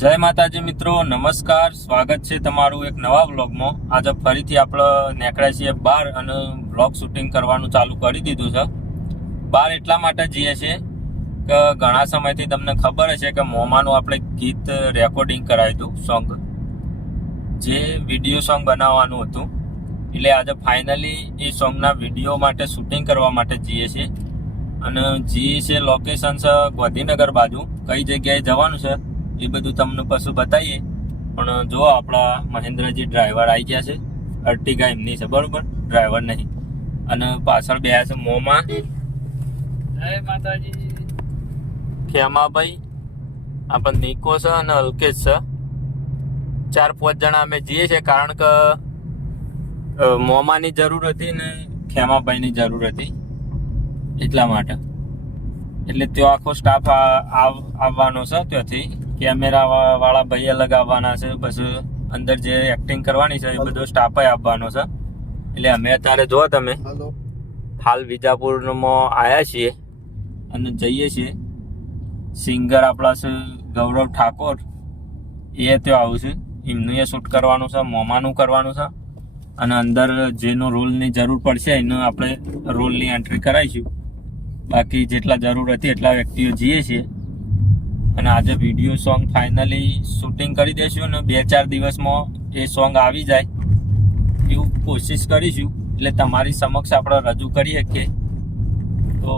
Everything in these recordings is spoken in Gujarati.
જય માતાજી મિત્રો, નમસ્કાર. સ્વાગત છે તમારું એક નવા વ્લોગમાં. આજે ફરીથી આપણે નીકળ્યા છીએ બહાર અને વ્લોગ શૂટિંગ કરવાનું ચાલુ કરી દીધું છે. બહાર એટલા માટે જઈએ છીએ કે ઘણા સમયથી તમને ખબર હશે કે મોમાનું આપણે ગીત રેકોર્ડિંગ કરાવ્યું હતું સોંગ જે વીડિયો સોંગ બનાવવાનું હતું. એટલે આજે ફાઇનલી એ સોંગના વીડિયો માટે શૂટિંગ કરવા માટે જઈએ છીએ. અને જઈએ છીએ લોકેશન છે ગાંધીનગર બાજુ. કઈ જગ્યાએ જવાનું છે? એ બધું તમને પશુ બતાવીએ. પણ જો આપણા મહેન્દ્રજી ડ્રાઈવર આવી ગયા છે અર્ટિગા એમની છે બરોબર? ડ્રાઈવર નહીં. અને પાછળ બે છે મોમાં. જય માતાજી. ખેમાભાઈ આપણે નિકો છે અને અલ્કેશ છે. ચાર પાંચ જણા અમે જઈએ છીએ કારણ કે મોમાની જરૂર હતી ને ખેમાભાઈની જરૂર હતી. એટલા માટે. એટલે ત્યાં આખો સ્ટાફ આવવાનો છે ત્યાંથી. કેમેરા વાળા ભાઈ અલગ આવવાના છે બસ અંદર જે એક્ટિંગ કરવાની છે એ બધો સ્ટાફ આવવાનો છે. એટલે અમે અત્યારે જો તમે હાલ વિજાપુરમાં આવ્યા છીએ અને જઈએ છીએ. સિંગર આપણા છે ગૌરવ ઠાકોર. એ ત્યાં આવું છે. એમનું એ શૂટ કરવાનું છે મોમાનું કરવાનું છે. અને અંદર જેનો રોલની જરૂર પડશે એનો આપણે રોલની એન્ટ્રી કરાવીશું. બાકી જેટલા જરૂર હતી એટલા વ્યક્તિઓ જઈએ છીએ. અને આજે વીડિયો સોંગ ફાઇનલી શૂટિંગ કરી દઈશું અને બે ચાર દિવસમાં એ સોંગ આવી જાય. એવું કોશિશ કરીશું. એટલે તમારી સમક્ષ આપણે રજૂ કરી શકીએ. તો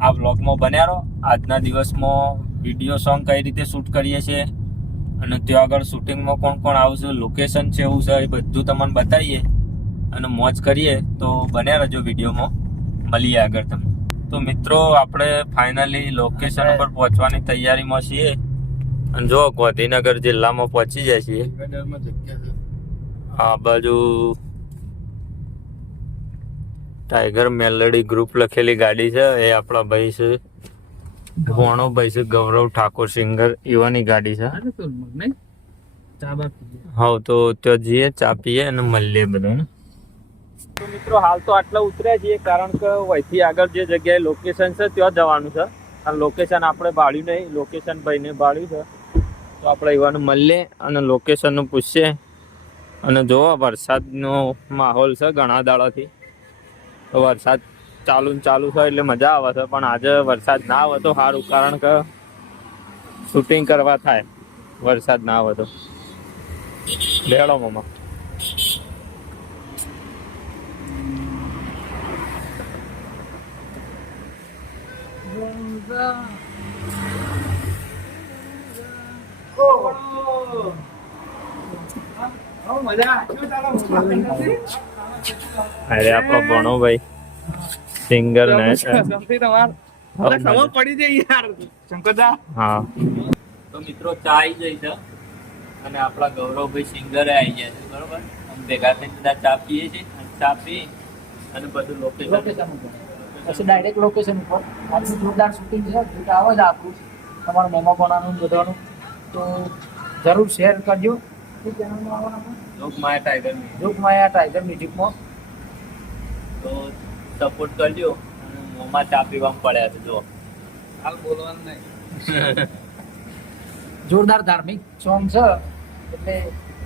આ વ્લોગમાં બન્યા રહો. આજના દિવસમાં વીડિયો સોંગ કઈ રીતે શૂટ કરીએ છીએ અને ત્યાં આગળ શૂટિંગમાં કોણ કોણ આવશે લોકેશન છે, એવું છે, એ બધું તમને બતાવીએ અને મોજ કરીએ. તો બન્યા રહેજો વિડીયોમાં મળીએ આગળ તમને. તો મિત્રો આપણે ફાઇનલી લોકેશન ઉપર પહોંચવાની તૈયારીમાં છીએ. અને જો ગાંધીનગર જિલ્લામાં પહોંચી જાય છીએ. આ બાજુ ટાઈગર મેલડી ગ્રુપ લખેલી ગાડી છે. એ આપણા ભાઈ છે. ભોણો ભાઈ છે ગૌરવ ઠાકોર સિંગર. એવાની ગાડી છે. હા તો ત્યાં જઈએ ચા પીએ અને મળીએ બધું તો મિત્રો, હાલ તો આટલા ઉતર્યા છીએ કારણ કે વહીથી આગળ જે જગ્યાએ લોકેશન છે, ત્યાં જવાનું છે. અને લોકેશન આપણે ભાડ્યું નહીં લોકેશન ભાઈને ભાડ્યું છે. તો આપણે એવાનું મળીએ અને લોકેશનનું પૂછીએ. અને જોવો વરસાદનો માહોલ છે ઘણા દાડાથી. તો વરસાદ ચાલુ ચાલુ છે એટલે મજા આવે છે, પણ આજે વરસાદ ના આવે તો સારું, કારણ કે શૂટિંગ કરવા થાય. વરસાદ ના આવે તો. લેડો મમ્મા અરે આપણો ભણો ભાઈ. સિંગર ને પડી જાય યાર. શંકરદા. હા. તો મિત્રો ચા આવી જઈ છે. અને આપણા ગૌરવભાઈ સિંગરે આવી ગયા છે બરોબર? અમે ભેગા થઈને બધા ચા પીએ છીએ ચા પી અને બધું લોકેશન પછી ડાયરેક્ટ લોકેશન ઉપર. આટલું જોરદાર શૂટિંગ છે. જોકે આવે જ આપણું તમારું મોમા બનાવવાનું બધાનું. તો જરૂર શેર કરજો. લોકમાયા ટાઈગરની જોગમાયા ટાઈગર મ્યુઝિકમાં તો સપોર્ટ કરજો. મોંમાં ચા પીવામાં પડ્યા છે. જો હાલ બોલવાનું નહીં. જોરદાર ધાર્મિક સોંગ છે. એટલે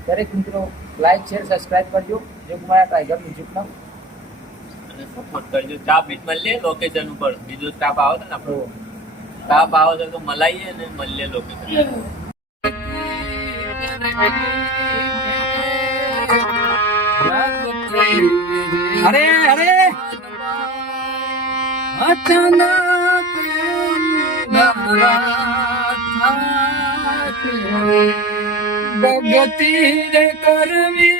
દરેક મિત્રો લાઈક શેર સબસ્ક્રાઇબ કરજો. લોકમાયા ટાઈગર મ્યુઝિકમાં સપોર્ટ કરજો ચા પીટ મળીએ લોકેશન ઉપર. બીજો સ્ટાફ આવે છે ને આપણો. સ્ટાફ આવે છે તો મલાઈએ ને મળીએ લોકેશન અરે અરે! અચાનક ભગતી કરવી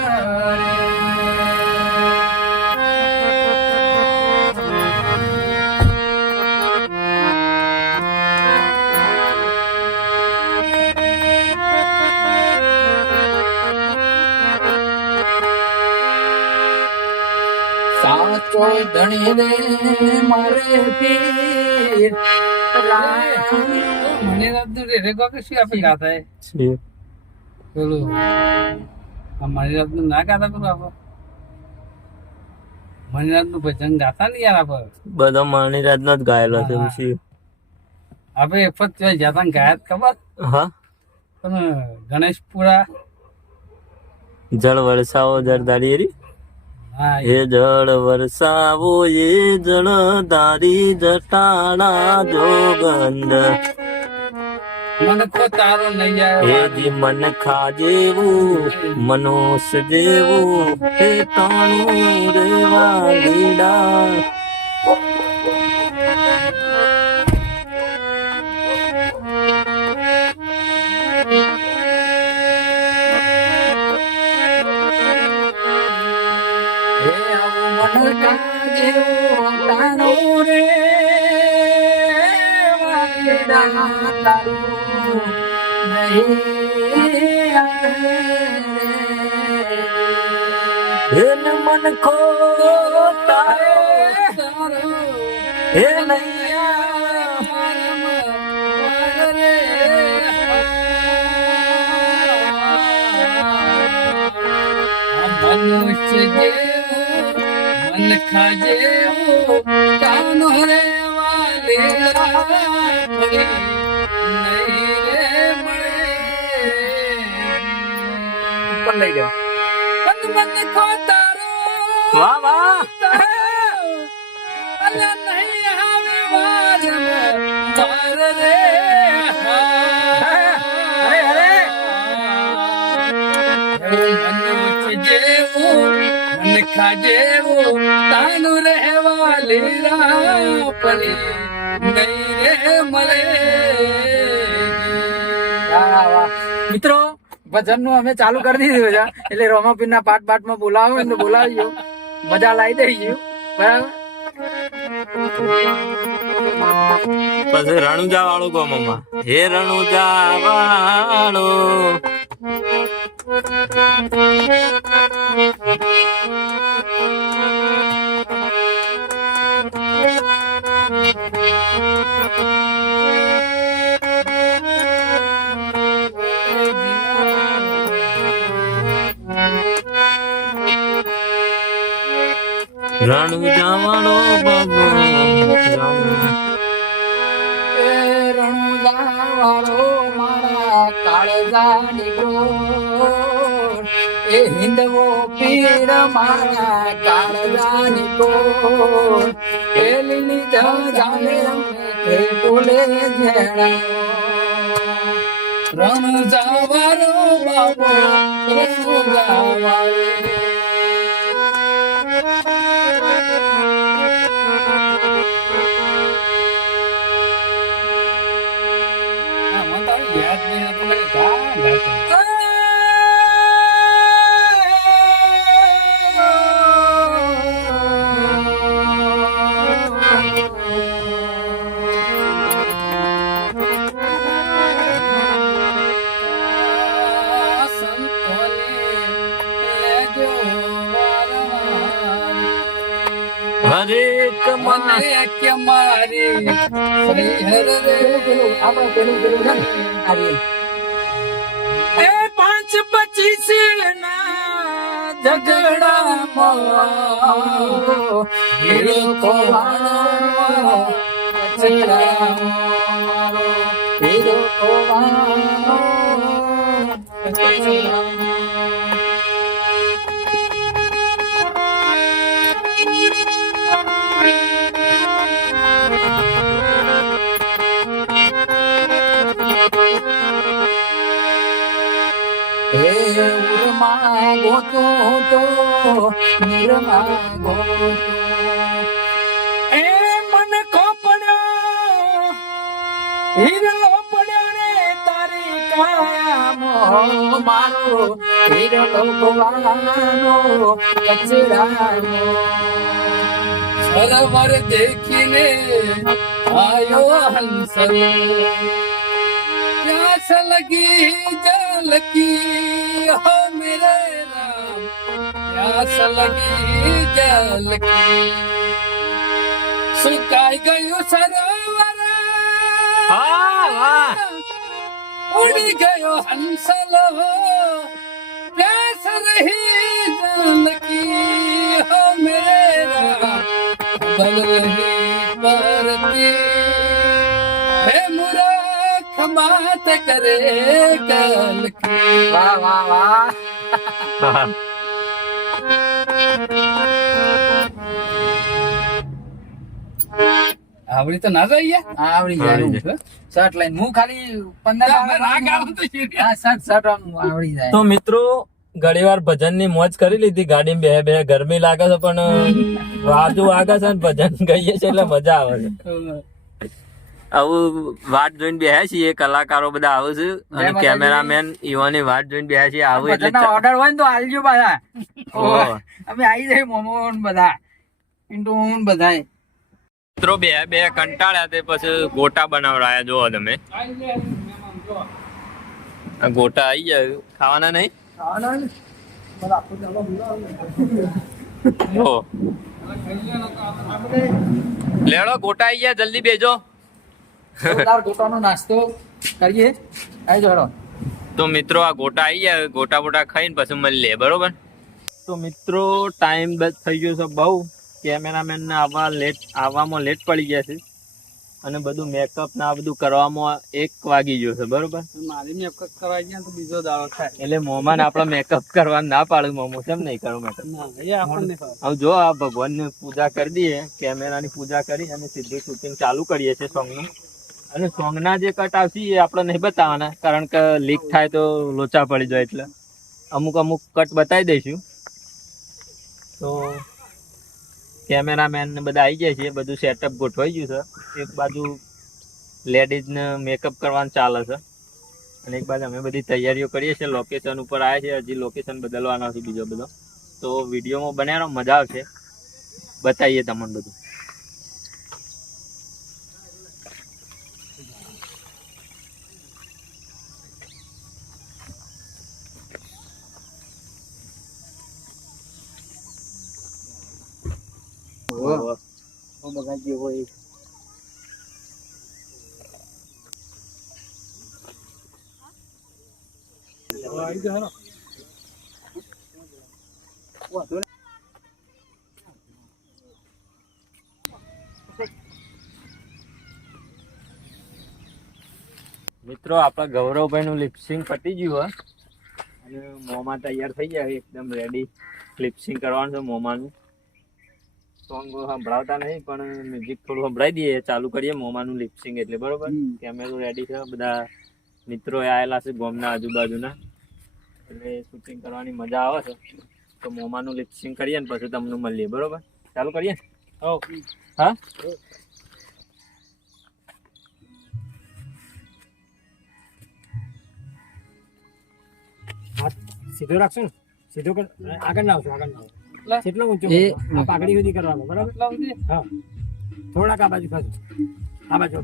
સાચો ધણી રે મારે પીર. મને રાતનું રે રે કોકે આપણે ગાતા આ મણિરાતનું ના ગાતા પેલું આપણે ભજન ગાતા ને યાર આપણે બધો માણીરાજ નો જ ગાયેલો છે પછી આપણે એક વખત ત્યાં જતા ને ગાયા ખબર? હા. પણ ગણેશપુરા. જળ વરસાવો જરદારી એરી હા હે જળ વરસાવો એ જળ તારી જટાણા જોગંદ મને કો તારો નહીં હે જી મન ખાજેવું મનોસ જેવું હે તાણું રેવા લીડા વાલીડા તારું નહીં આવે રે. હે ન મન કો તારે નૈયા મનુષ્ય જેવું વાલીલા લઈ જાઓ વાહ વાહ જેવું તાનું રહેવા લીલા નહીં રે મળે. મિત્રો ભજનનું અમે ચાલુ કરી દીધું છે. એટલે રોમાપીર ના પાઠ પાઠમાં બોલાવો એમને બોલાવી મજા લાવી દઈ ગયું બરાબર? પછી રણુજા વાળું ગો મમ્મા. હે રણુજા વાળો રણુજા વાળો બાબો. રણુજા એ રણુજા વાળો મારા કાળજાની ગોળ એ હિંદવો પીર મારા કાળજાની ગોળ એ લીલી જાણે તે બોલે જેણા. રણુ જાવારો બાબો, રણુ જાવારો આપણે પાંચ પચીસ ના ઝઘડામાં હીરો હીરો ખોવાનો તો નિરમાગો એ મન કોપડ્યો હિરલો પડ્યો રે તારી કાયામો મારો હિરલો ભગવાનો કચરાનો. સરોવર દેખીને આયો હંસરો પ્યાસ લગી જલ કી હો મેરે પ્યાસ લગી જલ કી સુકાઈ ગયું સરોવર. હા ઉડી ગયો હંસલો. પ્યાસ રહી જલ કી હો મેરા. બલ રહી પરતી હે મુરખ માત કરે કલ કી વાહ વાહ વાહ. આવડી તો ના જઈએ આવડી જાય શર્ટ લઈને. હું ખાલી પંદર આવડી જાય. તો મિત્રો ઘણી વાર ભજનની મોજ કરી લીધી. ગાડી બે બે ગરમી લાગે છે પણ વાજુ વાગે છે ભજન ગઈએ છે એટલે મજા આવે છે. આવું વાત જોઈને બેહ્યા છીએ. કલાકારો બધા આવે છે. અને કેમેરામેન ઈવાની વાટ જોઈને બેહ્યા છીએ. આવું એટલે ઓર્ડર હોય ને તો આલજો બધા. અમે આવી જાય મોમો બધા. ઇન્ટુ ને બધાય. મિત્રો બે બે કંટાળ્યા તે પછી ગોટા બનાવડાયા જોવો તમે. આ ગોટા આવી જાય ખાવાના નહીં? લેડો ગોટા આવી ગયા જલ્દી બેજો. ગોટાનો નાસ્તો કરીએ. આવી જોડો તો મિત્રો આ ગોટા આવી ગયા ગોટા બોટા ખાઈને પછી મળી લે બરોબર? તો મિત્રો ટાઈમ બસ થઈ ગયો છે બહુ. કેમેરામેન ને આવવા લેટ આવવામાં લેટ પડી ગયા છે. અને બધું મેકઅપ ને આ બધું કરવામાં એક વાગી ગયો છે બરોબર? મારી મેકઅપ કરવા ગયા તો બીજો દાવો થાય. એટલે મોમાન આપણે મેકઅપ કરવા ના પાડું મોમો કેમ નહીં કરું મેકઅપ એ આપણને હવે જો આ ભગવાનની પૂજા કરી દઈએ કેમેરાની પૂજા કરી અને સીધું શૂટિંગ ચાલુ કરીએ છીએ સોંગનું અને સોંગના જે કટ આવશે એ આપણે નહીં બતાવવાના કારણ કે લીક થાય તો લોચા પડી જાય એટલે. અમુક અમુક કટ બતાવી દઈશું. તો કેમેરામેન ને બધા આવી ગયા છે, બધું સેટઅપ ગોઠવાઈ ગયું છે. એક બાજુ લેડીઝને મેકઅપ કરવાનું ચાલે છે અને એક બાજુ અમે બધી તૈયારીઓ કરીએ છીએ. લોકેશન ઉપર આવ્યા છે હજી લોકેશન બદલવાનો છે બીજો બધો. તો વિડીયોમાં બનાવવાનો મજા આવશે. બતાવીએ તમને બધું. ઓહો. બધા જે હોય આવી જાઓ હેલો. મિત્રો આપણા ગૌરવભાઈ નું લિપસિંગ પતી ગયું હે. અને મોમાં તૈયાર થઈ ગયા છે એકદમ રેડી લિપસિંગ કરવાનું છે મોમાનું. સોંગ સંભળાવતા નહીં પણ મ્યુઝિક થોડું સંભળાવી દઈએ. ચાલુ કરીએ મોમાનું લિપસિંગ એટલે બરોબર. કેમેરો રેડી છે બધા મિત્રો આવેલા છે ગોમના આજુબાજુના. એટલે શૂટિંગ કરવાની મજા આવે છે. તો મોમાનું લિપસિંગ કરીએ ને પછી તમને મળીએ બરોબર? ચાલુ કરીએ? ઓ હા? સીધો રાખશો ને? સીધો આગળ ના આવશો આગળ ના આવશો લે. જેટલો ઊંચો એ-. આ પાઘડી સુધી કરવાનો બરાબર? એટલા સુધી? હા. થોડાક આ બાજુ ખસો આ બાજુ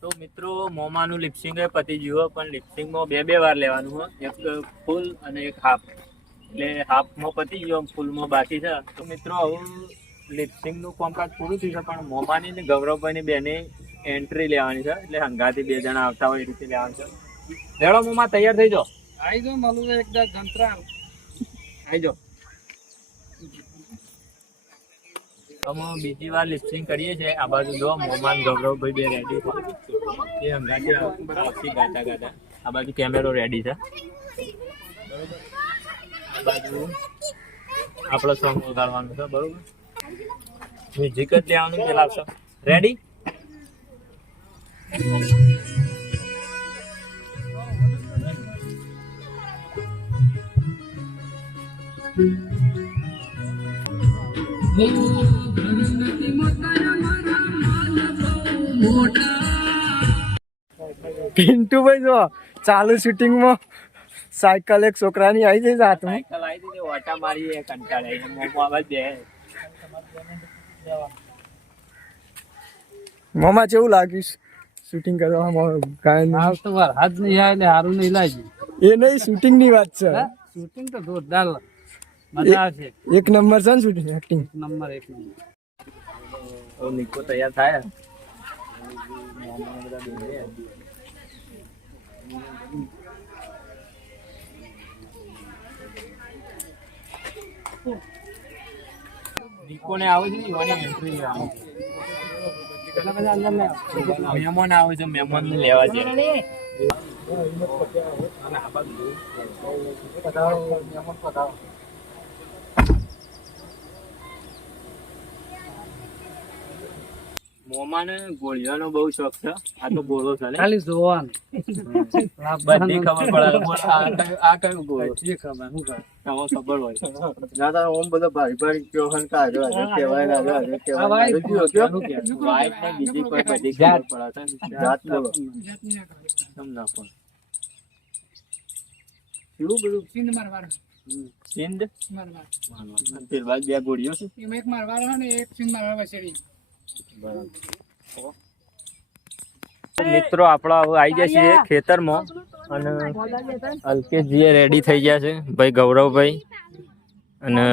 તો મિત્રો મોમાનું લિપસિંગ એ પતી ગયું હો, પણ લિપસિંગમાં બે બે વાર લેવાનું હોય એક ફૂલ અને એક હાફ એટલે હાફમાં પતી ગયો ફૂલમાં બાકી છે. તો મિત્રો હવે લિપસિંગનું કામકાજ પૂરું થયું છે પણ મોમાની ને ગૌરવભાઈની બેને એન્ટ્રી લેવાની છે એટલે હંગાથી બે જણા આવતા હોય એ રીતે લેવાનું છે. લેડો મોમાં તૈયાર થઈ જાઓ. આવી જાઓ, મળું એકદમ ગંતરા આવી જાઓ. અમે બીજી વાર લિફ્ટિંગ કરીએ છીએ આ બાજુ જો મોમાન ગૌરવભાઈ બે રેડી છે. એ હંગાથી આવતી ગાતા ગાતા. આ બાજુ કેમેરો રેડી છે. આ બાજુ આપણો સોંગ વગાડવાનું છે બરોબર? મ્યુઝિક જ લેવાનું આવશે. રેડી પિન્ટુભાઈ જો ચાલુ શૂટિંગમાં સાયકલ એક છોકરાની આવી જાય હાથમાં. સાયકલ આવી દીધી ઓટા મારી કંટાળે આવે બે મોમાં કેવું લાગ્યું શૂટિંગ કરવામાં ગાયન હાલ તો વાર હાથ નહીં આવે એટલે સારું નહીં લાગ્યું એ નહીં શૂટિંગની વાત છે. શૂટિંગ તો જોરદાર મજા આવશે. એક નંબર છે ને શૂટિંગ એક્ટિંગ નંબર એક નંબર. નિકો તૈયાર થાય? નિકો ને આવે છે ને એન્ટ્રી મહેમાન આવે છે મહેમાન લેવા છે. મોમાને ગોળીવાનો બહુ શોખ છે. આ તો ગોળો છે ખાલી જોવાનું. બધી ખબર પડે આ કયું- ગોળો જે ખબર ખબર તમને ખબર હોય. હા ભાઈ વાઈટ ને બીજી કોઈ બધી ખબર પડે છે જાત બોલો. તમ ના પણ કેવું બધું? સિંધ મારવાનો સિંધ? મારવાનો અને બે ગોળીઓ છે. એમાં એક મારવાનો ને એક સિંધ મારવા વસેડી. મિત્રો આપણા હવે આવી ગયા છીએ ખેતરમાં અને અલ્કેશજી રેડી થઈ ગયા છે. ભાઈ ગૌરવભાઈ અને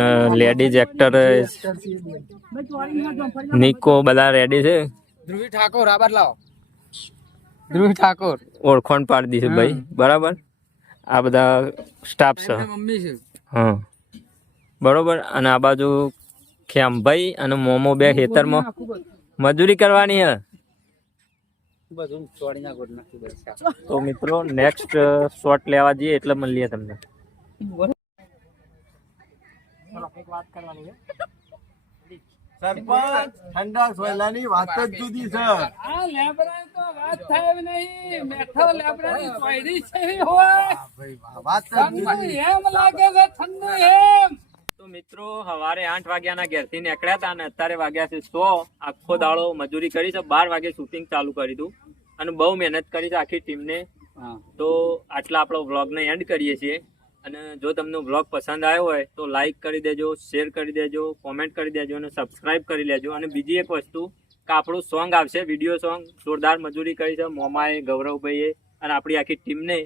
લેડીઝ એક્ટર નિકો બધા રેડી છે. ધ્રુવી ઠાકોર આબાર લાવો. ધ્રુવી ઠાકોર. ઓળખાણ પાડી દીધી ભાઈ. બરાબર? આ બધા સ્ટાફ છે. મમ્મી છે. હા. બરોબર? અને આ બાજુ ખેમભાઈ અને મોમો બે ખેતરમાં મજૂરી કરવાની હે? તો મિત્રો નેક્સ્ટ શોટ લેવા જઈએ એટલે મળીએ તમને. આ લેબરા તો વાત થાય નહીં. મેઠો લેબરાની પાયડી છે એવી હોય. ઠંડુ એમ લાગે છે ઠંડુ એમ. તો મિત્રો સવારે આઠ વાગ્યાના ઘેરથી નીકળ્યા હતા અને અત્યારે વાગ્યા છે સો. આખો દાડો મજૂરી કરી છે. બાર વાગે શૂટિંગ ચાલુ કરી દઉં. અને બહુ મહેનત કરી છે આખી ટીમને તો આટલા આપણો વ્લોગને એન્ડ કરીએ છીએ. અને જો તમને વ્લોગ પસંદ આવ્યો હોય તો લાઇક કરી દેજો શેર કરી દેજો કોમેન્ટ કરી દેજો અને સબસ્ક્રાઇબ કરી લેજો. અને બીજી એક વસ્તુ કે આપણું સોંગ આવશે વીડિયો સોંગ જોરદાર મજૂરી કરી છે મોમાએ ગૌરવભાઈએ અને આપણી આખી ટીમને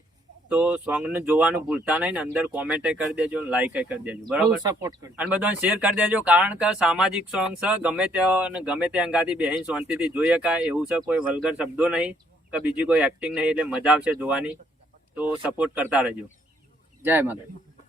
તો સોંગને જોવાનું ભૂલતા નહીં ને અંદર કોમેન્ટ કરી દેજો લાઈક કરી દેજો બરાબર? સપોર્ટ કરજો. અને બધાને શેર કરી દેજો કારણ કે સામાજિક સોંગ છે ગમે અને ગમે તે અંગાથી બેહીન શાંતિથી જોઈ શકાય એવું છે કોઈ વલ્ગર શબ્દો નહીં કે બીજી કોઈ એક્ટિંગ નહીં એટલે મજા આવશે જોવાની. તો સપોર્ટ કરતા રહેજો. જય માતા